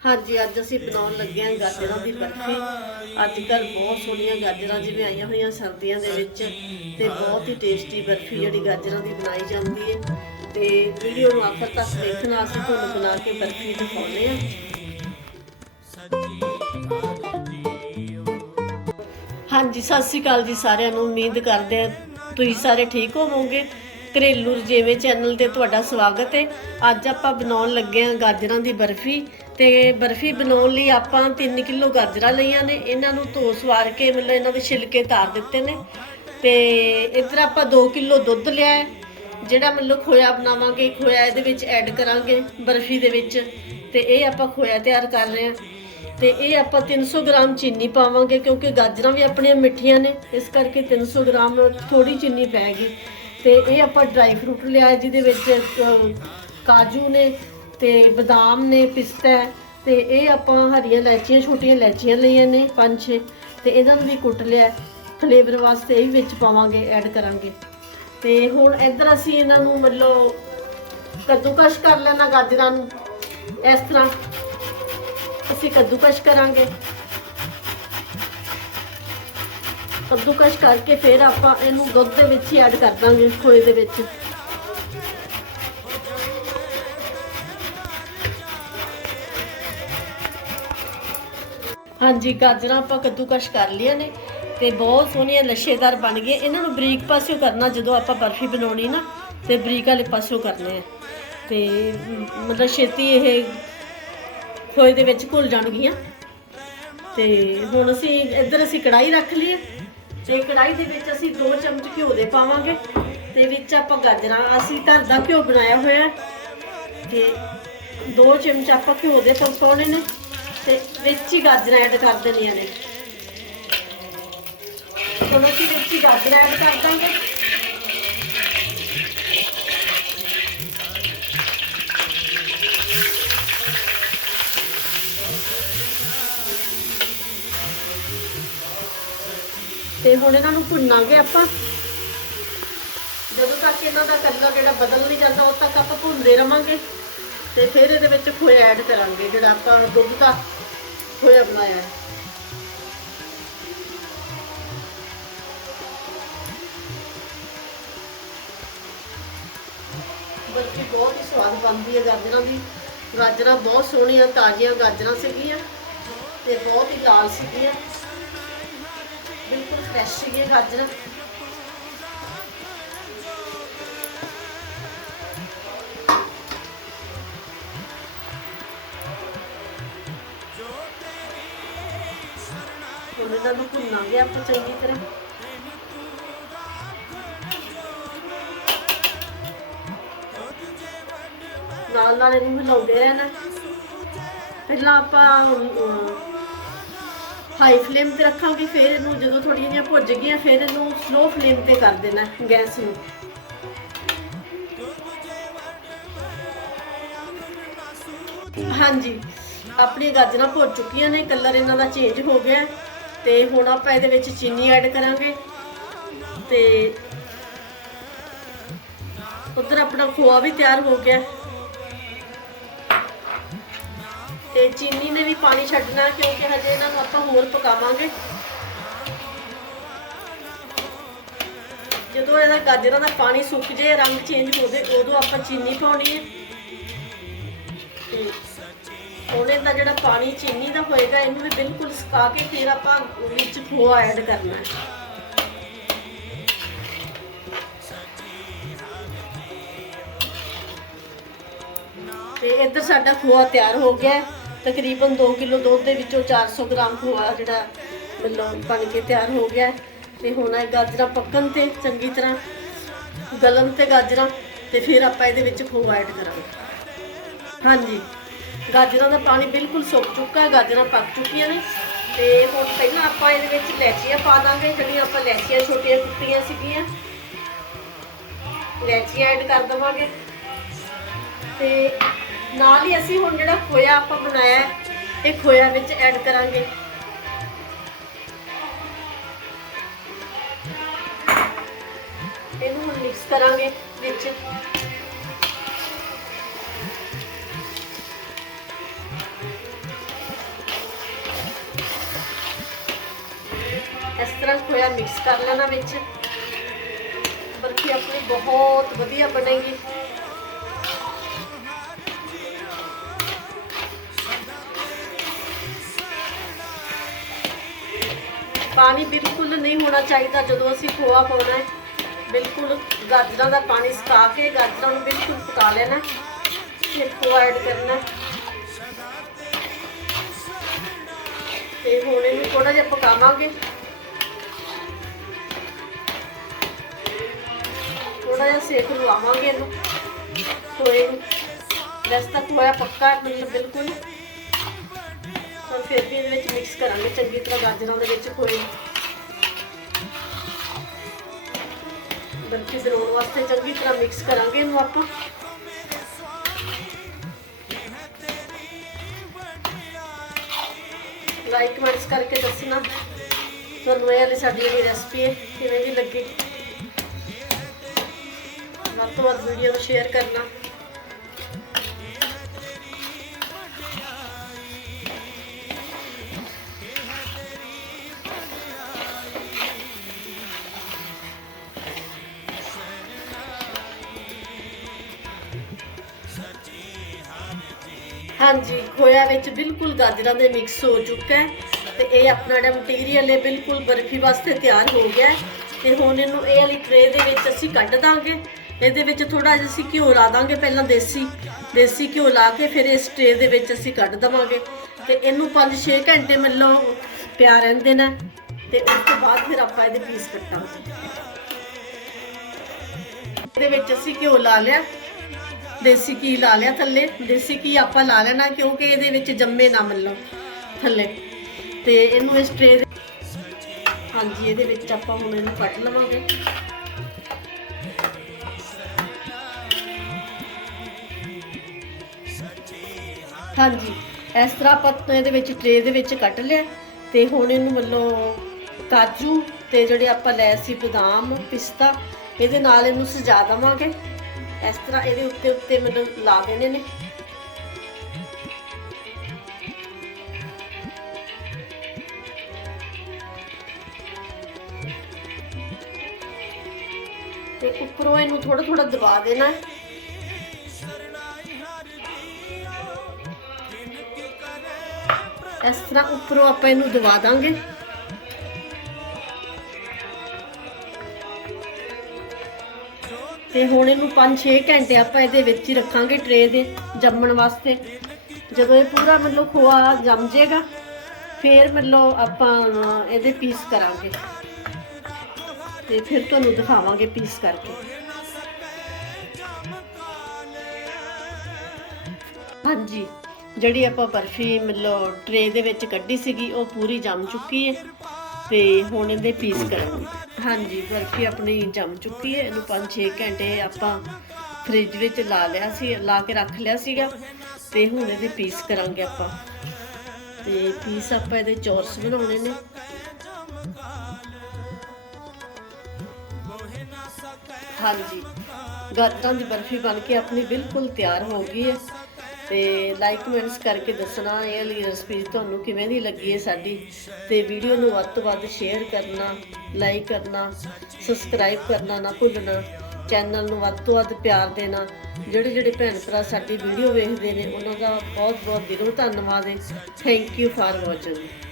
ਹਾਂਜੀ, ਅੱਜ ਅਸੀਂ ਬਣਾਉਣ ਲੱਗੇ ਹਾਂ ਗਾਜਰਾਂ ਦੀ ਬਰਫੀ ਅੱਜ ਕੱਲ ਬਹੁਤ ਸੋਹਣੀਆਂ ਗਾਜਰਾਂ ਜਿਵੇਂ ਆਈਆਂ ਹੋਈਆਂ ਸਰਦੀਆਂ ਦੇ ਵਿੱਚ ਤੇ ਬਹੁਤ ਹੀ ਟੇਸਟੀ ਬਰਫੀ ਜਿਹੜੀ ਗਾਜਰਾਂ ਦੀ ਬਣਾਈ ਜਾਂਦੀ ਹੈ। ਤੇ ਵੀਡੀਓ ਨੂੰ ਆਖਰ ਤੱਕ ਦੇਖਣਾ, ਅਸੀਂ ਤੁਹਾਨੂੰ ਬਣਾ ਕੇ ਬਰਫੀ ਦਿਖਾਉਂਦੇ ਹਾਂ। ਹਾਂਜੀ, ਸਤਿ ਸ਼੍ਰੀ ਅਕਾਲ ਜੀ ਸਾਰਿਆਂ ਨੂੰ। ਉਮੀਦ ਕਰਦੇ ਹਾਂ ਤੁਸੀਂ ਸਾਰੇ ਠੀਕ ਹੋਵੋਗੇ। ਘਰੇਲੂ ਰਜੇਵੇਂ ਚੈਨਲ ਤੇ ਤੁਹਾਡਾ ਸਵਾਗਤ ਹੈ। ਅੱਜ ਆਪਾਂ ਬਣਾਉਣ ਲੱਗੇ ਹਾਂ ਗਾਜਰਾਂ ਦੀ ਬਰਫੀ। ਤੇ ਬਰਫੀ ਬਣਾਉਣ ਲਈ ਆਪਾਂ 3 ਕਿਲੋ ਗਾਜਰਾਂ ਲਈਆਂ ਨੇ। ਇਹਨਾਂ ਨੂੰ ਧੋ ਸਵਾਰ ਕੇ ਮਤਲਬ ਇਹਨਾਂ ਦੇ ਛਿਲਕੇ ਤਾਰ ਦਿੱਤੇ ਨੇ। ਤੇ ਇੱਧਰ ਆਪਾਂ 2 ਕਿਲੋ ਦੁੱਧ ਲਿਆ ਹੈ, ਜਿਹੜਾ ਮਤਲਬ ਖੋਇਆ ਬਣਾਵਾਂਗੇ, ਖੋਇਆ ਇਹਦੇ ਵਿੱਚ ਐਡ ਕਰਾਂਗੇ ਬਰਫੀ ਦੇ ਵਿੱਚ। ਤੇ ਇਹ ਆਪਾਂ ਖੋਇਆ ਤਿਆਰ ਕਰ ਰਹੇ ਹਾਂ। ਤੇ ਇਹ ਆਪਾਂ 300 ਗ੍ਰਾਮ ਚੀਨੀ ਪਾਵਾਂਗੇ, ਕਿਉਂਕਿ ਗਾਜਰਾਂ ਵੀ ਆਪਣੀਆਂ ਮਿੱਠੀਆਂ ਨੇ, ਇਸ ਕਰਕੇ 300 ਗ੍ਰਾਮ ਥੋੜੀ ਚੀਨੀ ਪੈ ਗਈ। ਤੇ ਇਹ ਆਪਾਂ ਡਰਾਈ ਫਰੂਟ ਲਿਆ, ਜਿਹਦੇ ਵਿੱਚ ਕਾਜੂ ਨੇ ਤੇ ਬਦਾਮ ਨੇ ਪਿਸਤਾ ਹੈ, ਤੇ ਇਹ ਆਪਾਂ ਹਰੀਆਂ ਇਲਾਚੀਆਂ ਛੋਟੀਆਂ ਇਲਾਚੀਆਂ ਲਈਆਂ ਨੇ ਪੰਜ ਛੇ ਤੇ ਇਹਨਾਂ ਨੂੰ ਵੀ ਕੁੱਟ ਲਿਆ ਫਲੇਵਰ ਵਾਸਤੇ ਇਹ ਵੀ ਵਿੱਚ ਪਾਵਾਂਗੇ ਐਡ ਕਰਾਂਗੇ। ਤੇ ਹੁਣ ਇੱਧਰ ਅਸੀਂ ਇਹਨਾਂ ਨੂੰ ਮਤਲਬ ਕੱਦੂਕਸ਼ ਕਰ ਲੈਣਾ ਗਾਜਰਾਂ ਨੂੰ। ਇਸ ਤਰ੍ਹਾਂ ਅਸੀਂ ਕੱਦੂਕਸ਼ ਕਰਾਂਗੇ। ਕੱਦੂਕਸ਼ ਕਰਕੇ ਫਿਰ ਆਪਾਂ ਇਹਨੂੰ ਦੁੱਧ ਦੇ ਵਿੱਚ ਹੀ ਐਡ ਕਰ ਦਾਂਗੇ ਖੋਏ ਦੇ ਵਿੱਚ। ਹਾਂਜੀ, ਗਾਜਰਾਂ ਆਪਾਂ ਕੱਦੂਕਸ਼ ਕਰ ਲਿਆ ਨੇ ਤੇ ਬਹੁਤ ਸੋਹਣੀਆਂ ਲੱਛੇਦਾਰ ਬਣ ਗਏ ਇਹਨਾਂ ਨੂੰ ਬਰੀਕ ਪਾਸਿਓਂ ਕਰਨਾ, ਜਦੋਂ ਆਪਾਂ ਬਰਫੀ ਬਣਾਉਣੀ ਨਾ, ਤੇ ਬਰੀਕ ਵਾਲੇ ਪਾਸਿਓਂ ਕਰਨੇ ਆ। ਤੇ, ਮਤਲਬ ਛੇਤੀ ਇਹ ਖੋਏ ਦੇ ਵਿੱਚ ਘੁਲ ਜਾਣਗੀਆਂ। ਤੇ ਹੁਣ ਅਸੀਂ ਇੱਧਰ ਅਸੀਂ ਕੜਾਈ ਰੱਖ ਲਈ ਹੈ ਤੇ ਕੜਾਈ ਦੇ ਵਿੱਚ ਅਸੀਂ 2 ਚਮਚ ਘਿਓ ਦੇ ਪਾਵਾਂਗੇ। ਤੇ ਵਿੱਚ ਆਪਾਂ ਗਾਜਰਾਂ, ਅਸੀਂ ਘਰ ਦਾ ਘਿਓ ਬਣਾਇਆ ਹੋਇਆ। ਹੈ ਤੇ 2 ਚਮਚ ਆਪਾਂ ਘਿਓ ਦੇ ਪਾ- ਨੇ। ਤੇ ਵਿੱਚ ਹੀ ਗਾਜਰਾਂ ਐਡ ਕਰ ਦੇਣੀਆਂ ਨੇ। ਹੁਣ ਅਸੀਂ ਵਿੱਚ ਹੀ ਗਾਜਰਾਂ ਐਡ ਕਰ ਦਾਂਗੇ। ਤੇ ਹੁਣ ਇਹਨਾਂ ਨੂੰ ਭੁੰਨਾਂਗੇ ਆਪਾਂ। ਜਦੋਂ ਤੱਕ ਇਹਨਾਂ ਦਾ ਕਲਰ ਜਿਹੜਾ ਬਦਲ ਨਹੀਂ ਜਾਂਦਾ, ਉਦੋਂ ਤੱਕ ਆਪਾਂ ਭੁੰਨਦੇ ਰਵਾਂਗੇ। ਤੇ ਫਿਰ ਇਹਦੇ ਵਿੱਚ ਖੋਇਆ ਐਡ ਕਰਾਂਗੇ, ਜਿਹੜਾ ਆਪਾਂ ਦੁੱਧ ਦਾ ਖੋਇਆ ਬਣਾਇਆ ਹੈ? ਬਲਕਿ ਬਹੁਤ ਹੀ ਸਵਾਦ ਬਣਦੀ ਹੈ ਗਾਜਰਾਂ ਦੀ। ਗਾਜਰਾਂ ਬਹੁਤ ਸੋਹਣੀਆਂ, ਤਾਜ਼ੀਆਂ ਗਾਜਰਾਂ ਸੀਗੀਆਂ ਤੇ ਬਹੁਤ ਹੀ ਲਾਲ ਸੀਗੀਆਂ। ਬਿਲਕੁਲ ਫਰੈਸ਼ ਸੀਗੀਆਂ ਗਾਜਰਾਂ। ਹੁਣ ਇਹਨਾਂ ਨੂੰ ਭੁੰਨਾਂਗੇ ਆਪਾਂ, ਚੰਗੀ ਤਰ੍ਹਾਂ। ਨਾਲ ਨਾਲ ਇਹਨੂੰ ਹਿਲਾਉਂਦੇ ਰਹਿਣਾ। ਪਹਿਲਾਂ ਆਪਾਂ ਹਾਈ ਫਲੇਮ ਤੇ ਰੱਖਾਂਗੇ, ਫਿਰ ਇਹਨੂੰ ਜਦੋਂ ਥੋੜੀਆਂ ਜਿਹੀਆਂ ਭੁੱਜ ਗਈਆਂ, ਫਿਰ ਇਹਨੂੰ ਸਲੋ ਫਲੇਮ ਤੇ ਕਰ ਦੇਣਾ ਗੈਸ ਨੂੰ। ਹਾਂਜੀ, ਆਪਣੀਆਂ ਗਾਜਰਾਂ ਭੁੱਜ ਚੁੱਕੀਆਂ ਨੇ ਕਲਰ ਇਹਨਾਂ ਦਾ ਚੇਂਜ ਹੋ ਗਿਆ। ਤੇ ਹੁਣ ਆਪਾਂ ਇਹਦੇ ਵਿੱਚ ਚੀਨੀ ਐਡ ਕਰਾਂਗੇ। ਤੇ ਉਧਰ ਆਪਣਾ ਖੋਆ ਵੀ ਤਿਆਰ ਹੋ ਗਿਆ। ਹੈ। ਤੇ ਚੀਨੀ ਨੇ ਵੀ ਪਾਣੀ ਛੱਡਣਾ ਕਿਉਂਕਿ ਹਜੇ ਇਹਨਾਂ ਨੂੰ ਆਪਾਂ ਹੋਰ ਪਕਾਵਾਂਗੇ। ਜਦੋਂ ਇਹਦਾ ਗਾਜਰਾਂ ਦਾ ਪਾਣੀ ਸੁੱਕ ਜੇ ਰੰਗ ਚੇਂਜ ਹੋ ਜੇ ਉਦੋਂ ਆਪਾਂ ਚੀਨੀ ਪਾਉਣੀ ਹੈ। ਉਹਨੇ ਦਾ ਜਿਹੜਾ ਪਾਣੀ ਚੀਨੀ ਦਾ ਹੋਏਗਾ, ਇਹਨੂੰ ਵੀ ਬਿਲਕੁਲ ਸੁਕਾ ਕੇ ਫਿਰ ਆਪਾਂ ਵਿੱਚ ਖੋਆ ਐਡ ਕਰਨਾ ਹੈ। ਤੇ ਇੱਧਰ ਸਾਡਾ ਖੋਆ ਤਿਆਰ ਹੋ ਗਿਆ ਤਕਰੀਬਨ 2 ਕਿਲੋ ਦੁੱਧ ਦੇ ਵਿੱਚੋਂ 400 ਗ੍ਰਾਮ ਖੋਆ ਜਿਹੜਾ ਮਤਲਬ ਬਣ ਕੇ ਤਿਆਰ ਹੋ ਗਿਆ ਤੇ ਹੁਣ ਇਹ ਗਾਜਰਾਂ ਪੱਕਣ ਤੇ ਚੰਗੀ ਤਰ੍ਹਾਂ ਗਲਨ ਤੇ ਗਾਜਰਾਂ ਤੇ ਫਿਰ ਆਪਾਂ ਇਹਦੇ ਵਿੱਚ ਖੋਆ ਐਡ ਕਰਾਂਗੇ। ਹਾਂਜੀ। ਗਾਜਰਾਂ ਦਾ ਪਾਣੀ ਬਿਲਕੁਲ ਸੁੱਕ ਚੁੱਕਾ ਹੈ, ਗਾਜਰਾਂ ਪੱਕ ਚੁੱਕੀਆਂ ਨੇ। ਤੇ ਹੁਣ ਪਹਿਲਾਂ ਆਪਾਂ ਇਹਦੇ ਵਿੱਚ ਇਲਾਚੀਆਂ ਪਾ ਦਾਂਗੇ, ਜਿਹੜੀਆਂ ਆਪਾਂ ਇਲਾਚੀਆਂ ਛੋਟੀਆਂ ਕੁੱਟੀਆਂ ਸੀਗੀਆਂ। ਇਲਾਚੀਆਂ ਐਡ ਕਰ ਦਵਾਂਗੇ। ਤੇ ਨਾਲ ਹੀ ਅਸੀਂ ਹੁਣ ਜਿਹੜਾ ਖੋਇਆ ਆਪਾਂ ਬਣਾਇਆ ਇਹ ਖੋਇਆ ਵਿੱਚ ਐਡ ਕਰਾਂਗੇ। ਇਹਨੂੰ ਹੁਣ ਮਿਕਸ ਕਰਾਂਗੇ ਵਿੱਚ। ਇਸ ਤਰ੍ਹਾਂ ਮਿਕਸ ਕਰ ਲੈਣਾ ਵਿੱਚ। ਬਰਫੀ ਆਪਣੀ ਬਹੁਤ ਵਧੀਆ ਬਣੇਗੀ। ਪਾਣੀ ਬਿਲਕੁਲ ਨਹੀਂ ਹੋਣਾ ਚਾਹੀਦਾ ਜਦੋਂ ਅਸੀਂ ਖੋਆ ਪਾਉਣਾ ਹੈ। ਬਿਲਕੁਲ ਗਾਜਰਾਂ ਦਾ ਪਾਣੀ ਸੁਕਾ ਕੇ ਗਾਜਰਾਂ ਨੂੰ ਬਿਲਕੁਲ ਪਕਾ ਲੈਣਾ ਫਿਰ ਖੋਆ ਐਡ ਕਰਨਾ ਤੇ ਹੁਣ ਇਹਨੂੰ ਥੋੜਾ ਜਿਹਾ ਪਕਾਵਾਂਗੇ। ਥੋੜਾ ਜਿਹਾ ਸੇਕ ਲਵਾਵਾਂਗੇ ਇਹਨੂੰ। ਖੋਏ ਵੈਸੇ ਤਾਂ ਖੋਇਆ ਪੱਕਾ ਹੈ ਮਤਲਬ ਬਿਲਕੁਲ। ਪਰ ਫਿਰ ਵੀ ਇਹਦੇ ਵਿੱਚ ਮਿਕਸ ਕਰਾਂਗੇ, ਚੰਗੀ ਤਰ੍ਹਾਂ ਗਾਜਰਾਂ ਦੇ ਵਿੱਚ ਖੋਏ ਨੂੰ ਬਰਫੀ ਬਣਾਉਣ ਵਾਸਤੇ ਚੰਗੀ ਤਰ੍ਹਾਂ ਮਿਕਸ ਕਰਾਂਗੇ ਇਹਨੂੰ ਆਪਾਂ। ਲਾਈਕ ਕਮੈਂਟਸ ਕਰਕੇ ਦੱਸਣਾ। ਤੁਹਾਨੂੰ ਇਹ ਵਾਲੀ ਸਾਡੀ ਜਿਹੜੀ ਰੈਸਪੀ ਹੈ, ਕਿਵੇਂ ਦੀ ਲੱਗੀ? ਵੱਧ ਤੋਂ ਵੱਧ ਵੀਡੀਓ ਨੂੰ ਸ਼ੇਅਰ ਕਰਨਾ। ਹਾਂਜੀ, ਖੋਇਆ ਵਿੱਚ ਬਿਲਕੁਲ ਗਾਜਰਾਂ ਦੇ ਮਿਕਸ ਹੋ ਚੁੱਕਾ ਹੈ ਤੇ ਇਹ ਆਪਣਾ ਜਿਹੜਾ ਮਟੀਰੀਅਲ ਹੈ ਬਿਲਕੁਲ ਬਰਫੀ ਵਾਸਤੇ ਤਿਆਰ ਹੋ ਗਿਆ ਤੇ ਹੁਣ ਇਹਨੂੰ ਇਹ ਵਾਲੀ ਟਰੇ ਦੇ ਵਿੱਚ ਅਸੀਂ ਕੱਢ ਦਾਂਗੇ। ਇਹਦੇ ਵਿੱਚ ਥੋੜਾ ਜਿਹਾ ਅਸੀਂ ਘਿਓ ਲਾ ਦਾਂਗੇ, ਪਹਿਲਾਂ ਦੇਸੀ ਦੇਸੀ ਘਿਓ ਲਾ ਕੇ ਫਿਰ ਇਸ ਟਰੇ ਦੇ ਵਿੱਚ ਅਸੀਂ ਕੱਢ ਦਵਾਂਗੇ। ਤੇ ਇਹਨੂੰ 5-6 ਘੰਟੇ ਮੱਲੋਂ ਪਿਆ ਰਹਿੰਦੇ ਨੇ ਤੇ ਉਸ ਤੋਂ ਬਾਅਦ ਫਿਰ ਆਪਾਂ ਇਹਦੇ ਪੀਸ ਕੱਟਾਂਗੇ। ਇਹਦੇ ਵਿੱਚ ਅਸੀਂ ਘਿਓ ਲਾ ਲਿਆ, ਦੇਸੀ ਘੀ ਲਾ ਲਿਆ ਥੱਲੇ। ਦੇਸੀ ਘੀ ਆਪਾਂ ਲਾ ਲੈਣਾ ਕਿਉਂਕਿ ਇਹਦੇ ਵਿੱਚ ਜੰਮੇ ਨਾ ਮੱਲੋ ਥੱਲੇ। ਤੇ ਇਹਨੂੰ ਇਸ ਟਰੇ ਹਾਂਜੀ, ਇਹਦੇ ਵਿੱਚ ਆਪਾਂ ਹੁਣ ਇਹਨੂੰ ਕੱਟ ਲਵਾਂਗੇ। ਹਾਂਜੀ ਇਸ ਤਰ੍ਹਾਂ ਆਪਾਂ ਇਹਦੇ ਵਿੱਚ ਟਰੇ ਦੇ ਵਿੱਚ ਕੱਟ ਲਿਆ ਤੇ ਹੁਣ ਇਹਨੂੰ ਮਤਲਬ ਕਾਜੂ ਤੇ ਜਿਹੜੇ ਆਪਾਂ ਲੈ ਸੀ ਬਦਾਮ, ਪਿਸਤਾ, ਇਹਦੇ ਨਾਲ ਇਹਨੂੰ ਸਜਾ ਦਵਾਂਗੇ। ਇਸ ਤਰ੍ਹਾਂ ਇਹਦੇ ਉੱਤੇ ਉੱਤੇ ਮਤਲਬ ਲਾ ਦੇਣੇ ਨੇ। ਤੇ ਉੱਪਰੋਂ ਇਹਨੂੰ ਥੋੜਾ ਥੋੜਾ ਦਬਾ ਦੇਣਾ ਹੈ। ਇਸ ਤਰ੍ਹਾਂ ਉੱਪਰੋਂ ਆਪਾਂ ਇਹਨੂੰ ਦਵਾ ਦਾਂਗੇ। ਤੇ ਹੁਣ ਇਹਨੂੰ 5-6 ਘੰਟੇ ਆਪਾਂ ਇਹਦੇ ਵਿੱਚ ਹੀ ਰੱਖਾਂਗੇ ਟਰੇ ਦੇ ਜੰਮਣ ਵਾਸਤੇ। ਜਦੋਂ ਇਹ ਪੂਰਾ ਮਤਲਬ ਖੋਆ ਜੰਮ ਜਾਏਗਾ ਫਿਰ ਮਤਲਬ ਆਪਾਂ ਇਹਦੇ ਪੀਸ ਕਰਾਂਗੇ। ਤੇ ਫਿਰ ਤੁਹਾਨੂੰ ਦਿਖਾਵਾਂਗੇ ਪੀਸ ਕਰਕੇ। ਹਾਂਜੀ। ਜਿਹੜੀ ਆਪਾਂ ਬਰਫੀ ਮਤਲਬ ਟਰੇ ਦੇ ਵਿੱਚ ਕੱਢੀ ਸੀਗੀ, ਉਹ ਪੂਰੀ ਜੰਮ ਚੁੱਕੀ ਹੈ ਤੇ ਹੁਣ ਇਹਦੇ ਪੀਸ ਕਰਾਂਗੇ। ਹਾਂਜੀ, ਬਰਫੀ ਆਪਣੀ ਜੰਮ ਚੁੱਕੀ ਹੈ, ਇਹਨੂੰ 5-6 ਘੰਟੇ ਆਪਾਂ ਫ੍ਰਿਜ ਵਿੱਚ ਲਾ ਲਿਆ ਸੀ, ਲਾ ਕੇ ਰੱਖ ਲਿਆ ਸੀਗਾ ਤੇ ਹੁਣ ਇਹਦੇ ਪੀਸ ਕਰਾਂਗੇ ਆਪਾਂ। ਤੇ ਪੀਸ ਆਪਾਂ ਇਹਦੇ ਚੌਰਸ ਬਣਾਉਣੇ ਨੇ। ਹਾਂਜੀ ਗਾਜਰਾਂ ਦੀ ਬਰਫੀ ਬਣ ਕੇ ਆਪਣੀ ਬਿਲਕੁਲ ਤਿਆਰ ਹੋ ਗਈ ਹੈ। ਤੇ ਲਾਈਕ ਕਮੈਂਟਸ ਕਰਕੇ ਦੱਸਣਾ ਇਹ ਵਾਲੀ ਰੈਸਪੀ ਤੁਹਾਨੂੰ ਕਿਵੇਂ ਦੀ ਲੱਗੀ ਹੈ ਸਾਡੀ ਤੇ ਵੀਡੀਓ ਨੂੰ ਵੱਧ ਤੋਂ ਵੱਧ ਸ਼ੇਅਰ ਕਰਨਾ ਲਾਈਕ ਕਰਨਾ ਸਬਸਕ੍ਰਾਈਬ ਕਰਨਾ ਨਾ ਭੁੱਲਣਾ ਚੈਨਲ ਨੂੰ ਵੱਧ ਤੋਂ ਵੱਧ ਪਿਆਰ ਦੇਣਾ। ਜਿਹੜੇ ਜਿਹੜੇ ਭੈਣ ਭਰਾ ਸਾਡੀ ਵੀਡੀਓ ਵੇਖਦੇ ਨੇ, ਉਹਨਾਂ ਦਾ ਬਹੁਤ ਬਹੁਤ ਦਿਲੋਂ ਧੰਨਵਾਦ ਹੈ। Thank you for watching